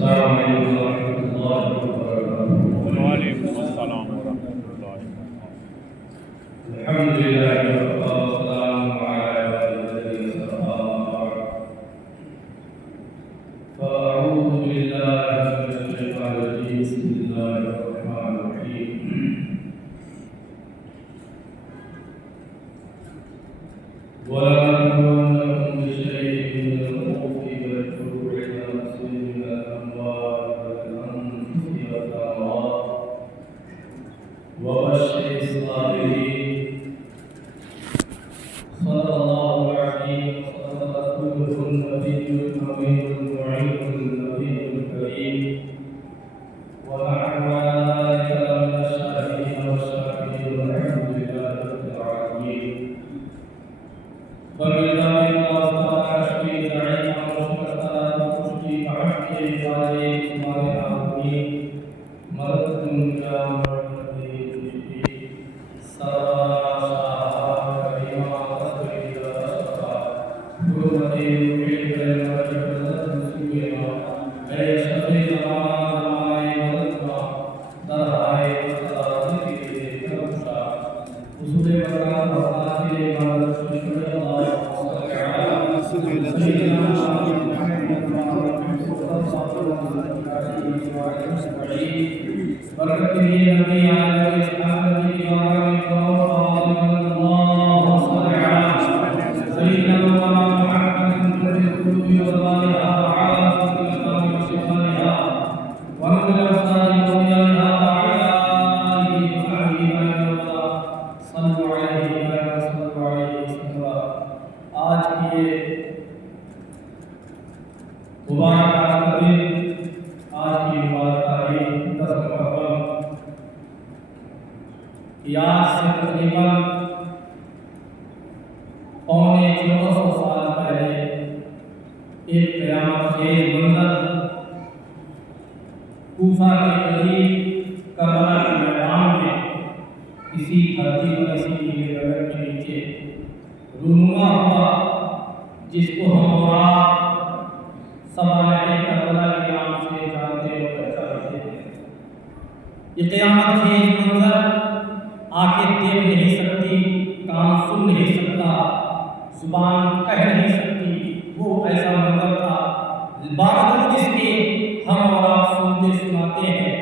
السلام علیکم ورحمۃ اللہ وبرکاتہ۔ وعلیکم السلام ورحمۃ اللہ وبرکاتہ۔ الحمد للہ وکفی والسلام علی عبادہ الذین اصطفی۔ فاعوذ باللہ من الشیطان الرجیم، بسم اللہ الرحمن الرحیم۔ وَلَنَبْلُوَنَّكُم بِشَيْءٍ مِّنَ الْخَوْفِ وَالْجُوعِ وَنَقْصٍ مِّنَ الْأَمْوَالِ وَالْأَنفُسِ وَالثَّمَرَاتِ وَبَشِّرِ الصَّابِرِينَ۔ صدق اللہ العظیم وصدق رسولہ النبی الأمین المعین النبی الکریم، ونحن على ذلك لمن الشاهدين والشاكرين والحمد لله رب العالمين۔ وبالله تعالى شفيع دعينا وشكرا وشكري فحكي عليه سبحانه العظيم مرد يا مرد سرا شاہ کریمہ تصویر رشتہ حرمتی وحید المرد مسئولیہ اے شفیع زمان زمانے مددنا درہائے تصدار ذکر کرمشا اصول برکات وحدات کے مدد شکر اللہ برکت لیے نبی علیہ السلام کی آگاہ اللہ صلی علیہ سیدنا محمد القلوب والله تعالى في الإسلام وشفائها ورد الأفضل وضيائها وعلى آله وصحبه صلوا عليه صلوا عليه وسلم۔ آج کی مبارک دن، آج کی مبارک تاریخ 10 محرم یاد سے تقریباً پونے 1400 سال پہلے ایک قیامت خیز منظر کوفہ کے قریب کربلا کے میدان میں کسی دھرتی پر کسی نیلے درخت کے نیچے رونما ہوا، جس کو ہم اور آپ سوانح کربلا کے نام سے جانتے اور پہچانتے ہیں۔ یہ قیامت خیز منظر آنکھیں دیکھ نہیں سکتی، کان سن نہیں سکتا، زبان کہہ نہیں سکتی، وہ ایسا منظر تھا۔ باوجود اس کے ہم اور آپ سنتے سناتے ہیں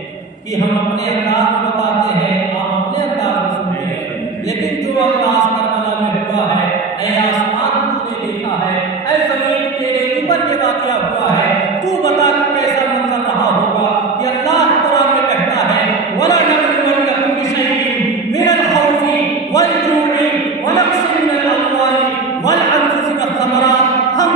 کہ ہم اپنے انداز میں بتاتے ہیں، آپ اپنے انداز میں سنتے ہیں، لیکن جو انداز کربلا میں ہوا ہے، اے آسمان تو نے دیکھا ہے، اے زمین تیرے اوپر یہ واقعہ ہوا ہے، تو بتا کیسا منظر رہا ہوگا۔ یہ اللہ قرآن میں کہتا ہے وَلَنَبْلُوَنَّكُم بِشَيْءٍ مِّنَ الْخَوْفِ وَالْجُوعِ وَنَقْصٍ مِّنَ الْأَمْوَالِ وَالْأَنفُسِ وَالثَّمَرَاتِ، ہم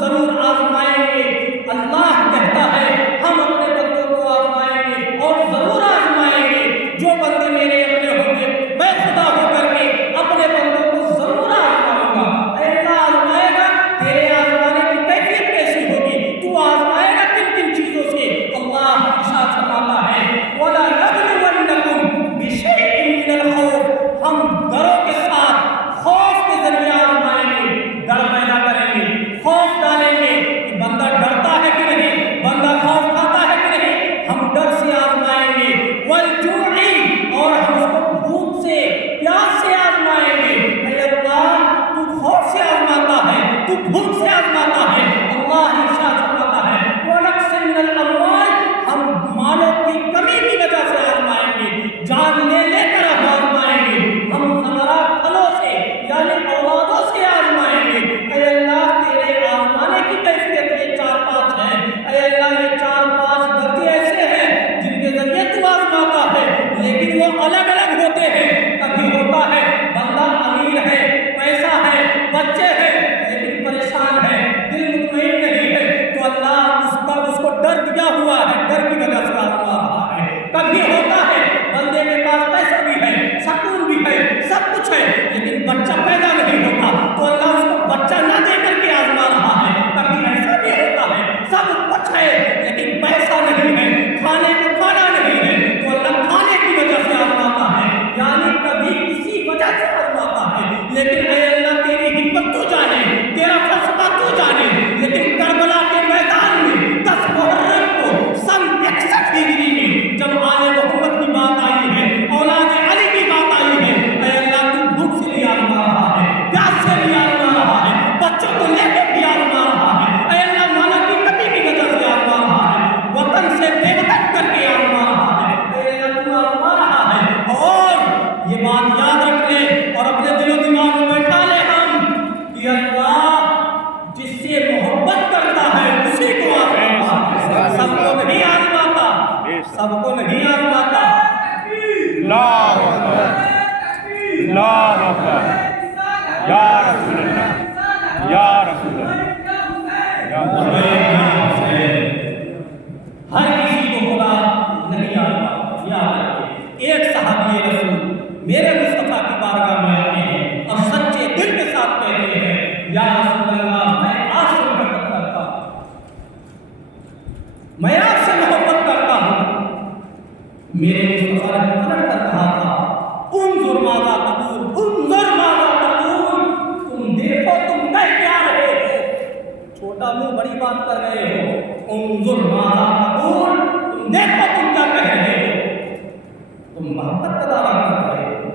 ضرور آزمائیں گے۔ اللہ کہتا ہے ہم اپنے بندوں کو آزمائیں گے اور ضرور آزمائیں گے۔ جو بندے میرے اپنے ہوں گے، میں خدا ہو کر کے اپنے بندوں کو ضرور آزماؤں گا۔ اے اللہ آزمائے گا، تیرے آزمانے کی کیفیت کیسی ہوگی، تو آزمائے گا کن کن چیزوں سے۔ اللہ ارشاد فرماتا ہے وَلَنَبْلُوَنَّكُم بِشَيْءٍ مِّنَ الْخَوْفِ، ہم ڈروں کے ساتھ خوف کے ذریعے آزمائیں گے، ڈر پیدا کریں گے، خوف ڈالیں گے کہ بندہ ڈرتا ہے کہ نہیں، بندہ خوف کھاتا ہے کہ نہیں، ہم ڈر سے آزمائیں گے۔ وَالْجُوعِ، اور ہم اس کو بھوک سے پیاس سے آزمائیں گے۔ اے اللہ تو خوف سے آزماتا ہے، تو بھوک سے آزماتا ہے۔ اللہ ارشاد فرماتا ہے وَنَقْصٍ مِّنَ الْأَمْوَالِ، ہم مالوں کی کمی کی وجہ سے آزمائیں گے، جان لے لے کر ہم آزمائیں گے، ہم ثمرات پھلوں سے یعنی اولادوں سے آزمائیں گے۔ اے اللہ تیرے آزمانے کی کیفیت یہ 4-5 ہے۔ اے اللہ یہ 4-5 درجے ایسے ہیں جن کے ذریعے تو آزماتا ہے، لیکن وہ الگ الگ ہوتے ہیں۔ کبھی ہوتا ہے بندہ امیر ہے، پیسہ ہے، بچے ہیں، لیکن پریشان سب کو نہیں آزماتا. اللہ اکبر اللہ اکبر یا رسول اللہ یا رسول اللہ یا ہر کسی کو خدا نہیں آتا. یاد رکھیے ایک صحابی رسول میرے مصطفیٰ کی بارگاہ میں آتے ہیں اور سچے دل کے ساتھ کہتے ہیں یا رسول اللہ میں آپ سے محبت کرتا ہوں, میں آپ سے محبت کرتا ہوں. میرے مصطفیٰ نے پلٹ کر کہا تھا انظر ماذا تقول انظر ماذا تقول, تم دیکھو تم کہہ کیا رہے ہو, چھوٹا منہ بڑی بات کر رہے ہو. انظر ماذا تقول, تم دیکھو تم کیا کہہ رہے ہو. تم محبت کا دعویٰ کر رہے ہو,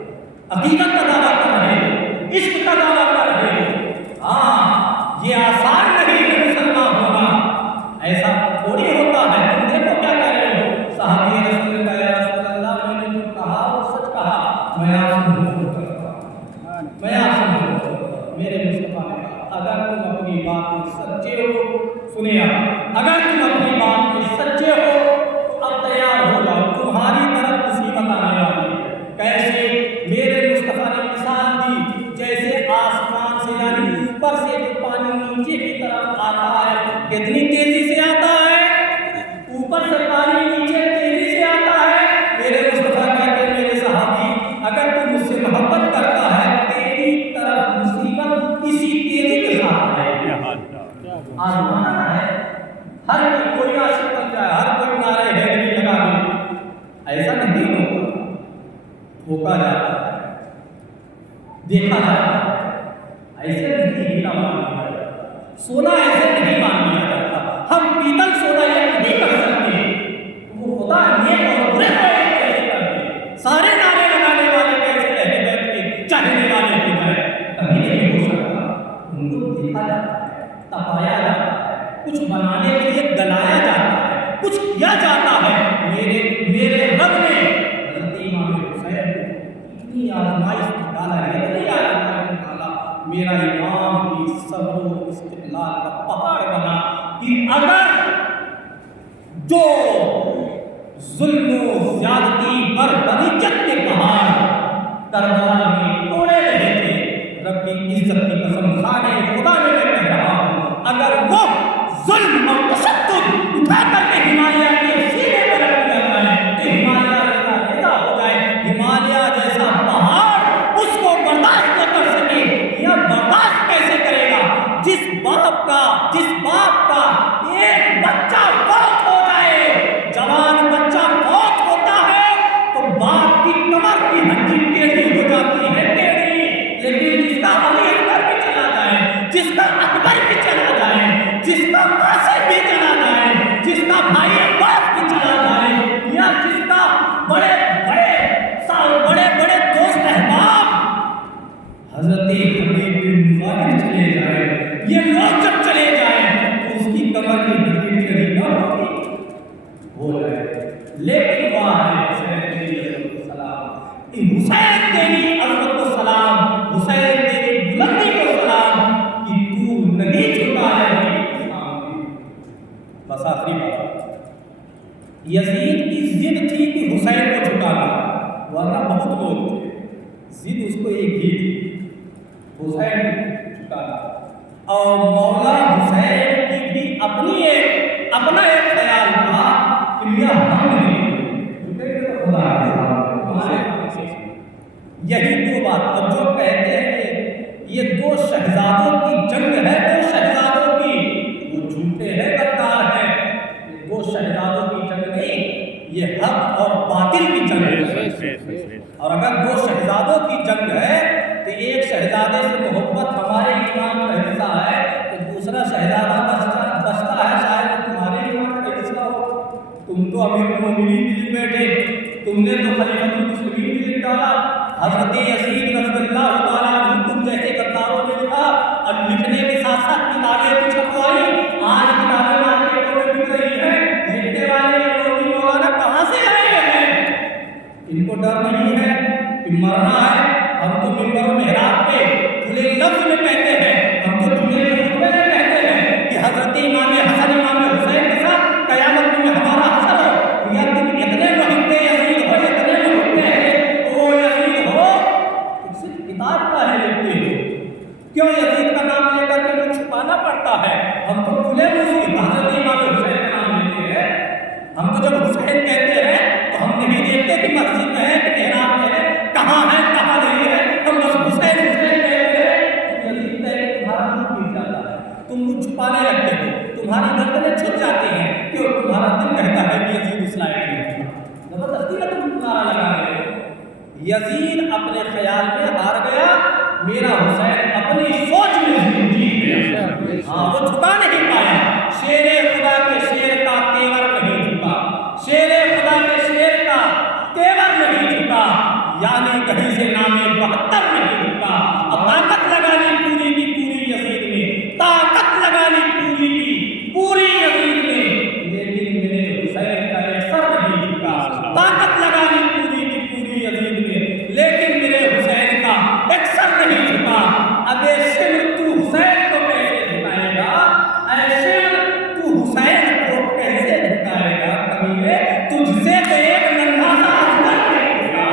عقیدت کا دعویٰ کر رہے ہو, عشق کا دعویٰ کر رہے ہو. ہاں یہ آسان نہیں ہے مسلمان ہونا, ایسا تھوڑی ہوتا ہے. تم دیکھو کیا کہہ رہے ہو. صحابی رسول اللہ یا رسول اللہ میں نے جو کہا وہ سچ کہا, میں آپ سے محبت کرتا ہوں, میں آپ سے محبت کرتا ہوں. میرے مصطفیٰ نے کہا اگر تم اپنی بات میں سچے ہو, سنیا, اگر تم اپنی بات میں سچے ہو تو اب تیار ہو جاؤ, تمہاری طرف مصیبت آنے والی ہے. کیسے؟ میرے مصطفیٰ نے مثال دی جیسے آسمان سے یعنی اوپر سے جو پانی نیچے کی طرف آتا ہے کتنی تیزی سے آتا ہے, اوپر سے پانی نیچے تیزی سے آتا ہے. میرے مصطفیٰ کہتے ہیں میرے صحابی اگر تم مجھ سے محبت کرتا ہے تیری طرف مصیبت اسی تیزی کے ساتھ ہے. آزمانا ہے, ہر کوئی عاشق بن جائے, ہر کوئی نعرے حیدری لگا دے, ایسا نہیں ہوگا. دھوکا جاتا ہے, دیکھا جاتا ہے, ایسے نہیں ہیرا مان لیا جاتا, سونا ایسے نہیں مان لیا جاتا. ہم پیتل سونا یہ نہیں کر سکتے. وہ خدا نیک اور برے کو ایک کیسے کر دے, سارے نعرے لگانے والے کیسے رہے بیٹھ کے چاہنے والے ہو جائے, کبھی نہیں ہو سکتا. ان کو دیکھا جاتا ہے, تپایا جاتا ہے, کچھ بنانے کے لیے گلایا جاتا ہے, کچھ کیا جاتا ہے. میرے رب نے حضرت امام حسین اتنی آزمائش ڈالا ہے, اتنی آزمائش ڈالا, میرا امام بھی صبر و استقلال کا پہاڑ بنا کہ اگر جو ظلم و زیادتی پر بریچت کے پہاڑ کربلا میں توڑے رہے تھے, رب کی عزت کی قسم خانے خدا میں کہہ رہا ہوں, اگر وہ ظلم اور تشدد اٹھا کر کے ہمالیہ کے سینے پر رکھ دیا جائے تو ہمالیہ جیسا ریزا ہو جائے, ہمالیہ جیسا پہاڑ اس کو برداشت نہ کر سکے. یا برداشت کیسے کرے گا جس باپ کا ایک بچہ فوت ہو جائے, جوان بچہ فوت ہوتا ہے تو باپ کی کمر کی ہڈی ٹیڑھی ہو جاتی ہے, ٹیڑھی. لیکن جس کا علی اکبر بھی چلا جائے, جس کا اکبر بھی چلا جائے, جس کا قاسم بھی چلا جائے, جس کا بھائی عباس بھی چلا جائے, یا جس کا بڑے بڑے دوست احباب حضرت حبیب بن ظاہر چلے جائیں, یہ لوگ جب چلے جائیں تو اس کی کمر کی ہڈی ٹیڑھی نہ ہوتی ہو جائے. لیکن وہاں ہے حسین تیری عظمت و سلام, حسین تیری بلندی کو سلام کہ تو نہیں چھپا ہے. بس آخری بات, یزید کی ضد تھی کہ حسین کو چھپانا, ورنہ بہت لوگ تھے, ضد اس کو ایک ہی تھی, حسین چھپانا. اور مولا حسین کی بھی اپنا ایک خیال تھا کہ میاں ہم نہیں یہی دو بات. اور جو کہتے ہیں کہ یہ دو شہزادوں کی جنگ ہے, دو شہزادوں کی, وہ جھوٹے ہیں, غدار ہیں. دو شہزادوں کی جنگ نہیں, یہ حق اور باطل کی جنگ ہے. اور اگر دو شہزادوں کی جنگ ہے تو ایک شہزادے سے محبت ہمارے ایمان کا حصہ ہے تو دوسرا شہزادہ بچتا ہے شاید تمہارے ایمان کا حصہ ہو. تم تو امیر المومنین بھی بیٹھے, تم نے تو خلیفۃ المسلمین بھی ڈالا. حضرت یزید رضی اللہ تعالیٰ عنہ تم جیسے غداروں نے لکھا, اور لکھنے کے ساتھ ساتھ کتابیں بھی چھپوائی. آج کتابیں مارکیٹوں میں بک رہی ہیں. لکھنے والے لوگ مولانا کہاں سے آئے ہیں؟ ان کو ڈر نہیں ہے کہ مرنا ہے. ہم تو منبر و محراب پہ کھلے لفظ میں کہتے ہیں, ہم تو جمعے کے خطبے میں کہتے ہیں کہ حضرت امام حسن امام حسین کے ساتھ قیامت میں ہمارا حشر ہو. یا تم اتنے سننا پڑتا ہے. ہم تو کھلے منہ حضرت امام حسین کا نام لیتے ہیں. ہم تو جب حسین کہتے ہیں تو ہم نہیں دیکھتے کہ مسجد میں ہے کہ محراب میں ہے, کہاں ہے کہاں نہیں ہے, ہم بس حسین حسین کہتے ہیں. یزید کا ایک تمہارا منہ گر جاتا ہے, تم منہ چھپانے لگتے ہو, تمہاری گردنیں چھپ جاتی ہیں کہ تمہارا دل کہتا ہے کہ یزید اس لائق نہیں. زبردستی کا تم نعرہ لگا رہے ہو. یزید اپنے خیال میں ہار گیا, میرا حسین اپنی سوچ میں جیت گیا. ہاں وہ جھکا نہیں پایا. شیر خدا کے شیر کا تیور نہیں جھکا, شیر خدا کے شیر کا تیور نہیں جھکا, یعنی کہیں سے نام 72 نہیں جھکا. اب طاقت لگانی پوری کی پوری یزید میں, طاقت لگانی پوری کی پوری یزید میں, لیکن میرے حسین کا ایک سر نہیں جھکا. طاقت لگانی پوری کی پوری یزید میں, لیکن میرے حسین کا ایک سر نہیں جھکا. اب ایسے تو حسین کو کیسے جھکائے گا, ایسے تو حسین کو کیسے جھکائے گا, کبھی تجھ سے تو ایک ننھا سا اصغر نہیں جھکا.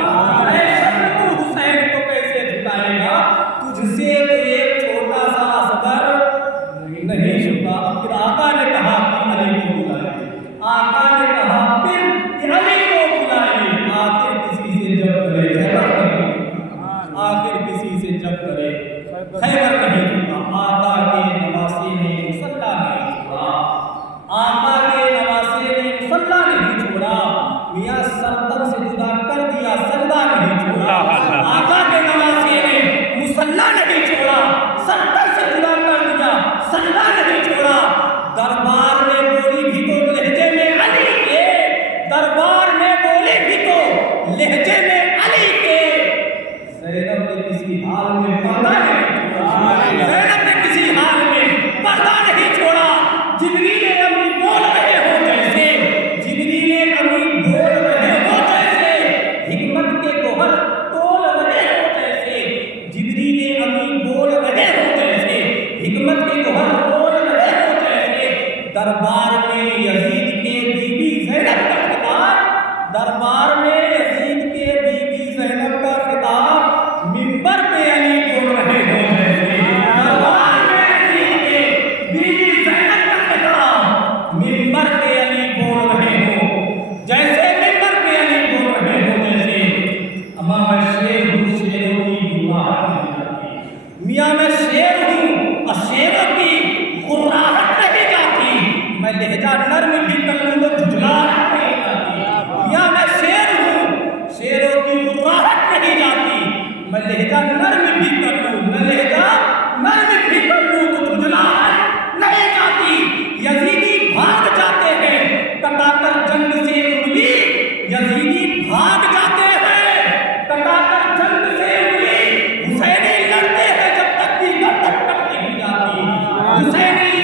ایسے تو حسین کو کیسے جھکائے گا, تجھ سے تو ایک چھوٹا سا اصغر نہیں جھکا. پھر آقا نے کہا کہ علی کو بلائیے, آقا نے کہا پھر کہ علی کو بلائیے. آخر کسی سے جب کرے خیبر نہیں, آخر کسی سے جب کرے خیبر نہیں جھکا. آقا کے نواسے نے مصلی نہیں چھوڑا, آقا کے نواسے نے مصلی نہیں چھوڑا. میاں سردر سے جدا کر دیا, سجدہ نہیں چھوڑا. آقا کے نواسے نے مصلی نہیں چھوڑا, سردر سے جدا کر دیا, سجدہ نہیں چھوڑا. دربار میں بولی بھی تو لہجے میں علی کے, دربار میں بولی بھی تو لہجے میں علی کے. زینب نے کسی حال میں پردہ نہیں چھوڑا, زینب نے کسی حال میں پردہ نہیں چھوڑا. جبریل امی بول رہے ہو جیسے, جبریل امی بول رہے ہو جیسے, حکمت کے گوہر تول رہے ہو جیسے, جبریل امی بول رہے ہو جیسے, حکمت کے گوہر تول رہے ہو جیسے. دربار میں یزید کے بی بی زینب کا خطاب, دربار میں یزید کے بی بی زینب کا خطاب, منبر پہ علی بول رہے ہو جیسے. دربار میں یزید کے بی بی زینب کا خطاب, منبر پہ علی بول رہے ہو جیسے, منبر پہ علی بول رہے ہو جیسے. اما میں شیر ہوں, شیروں کی گراہٹ نہیں جاتی. میاں میں شیر ہوں اور شیروں کی گراہٹ نہیں جاتی. میں لہجہ نرم بھی کر لوں تو جھجلاہٹ نہیں جاتی. میاں میں شیر ہوں, شیروں کی گراہٹ نہیں جاتی. میں لہجہ نرم بھی کر لوں, میں لہجہ نرم بھی کر لوں تو جھجلاہٹ نہیں جاتی. یزیدی بھاگ جاتے ہیں کٹا کر جنگ سے انگلی, یزیدی بھاگ جاتے ہیں کٹا کر جنگ سے انگلی. حسینی لڑتے ہیں جب تک بھی گردن کٹ نہیں جاتی, حسینی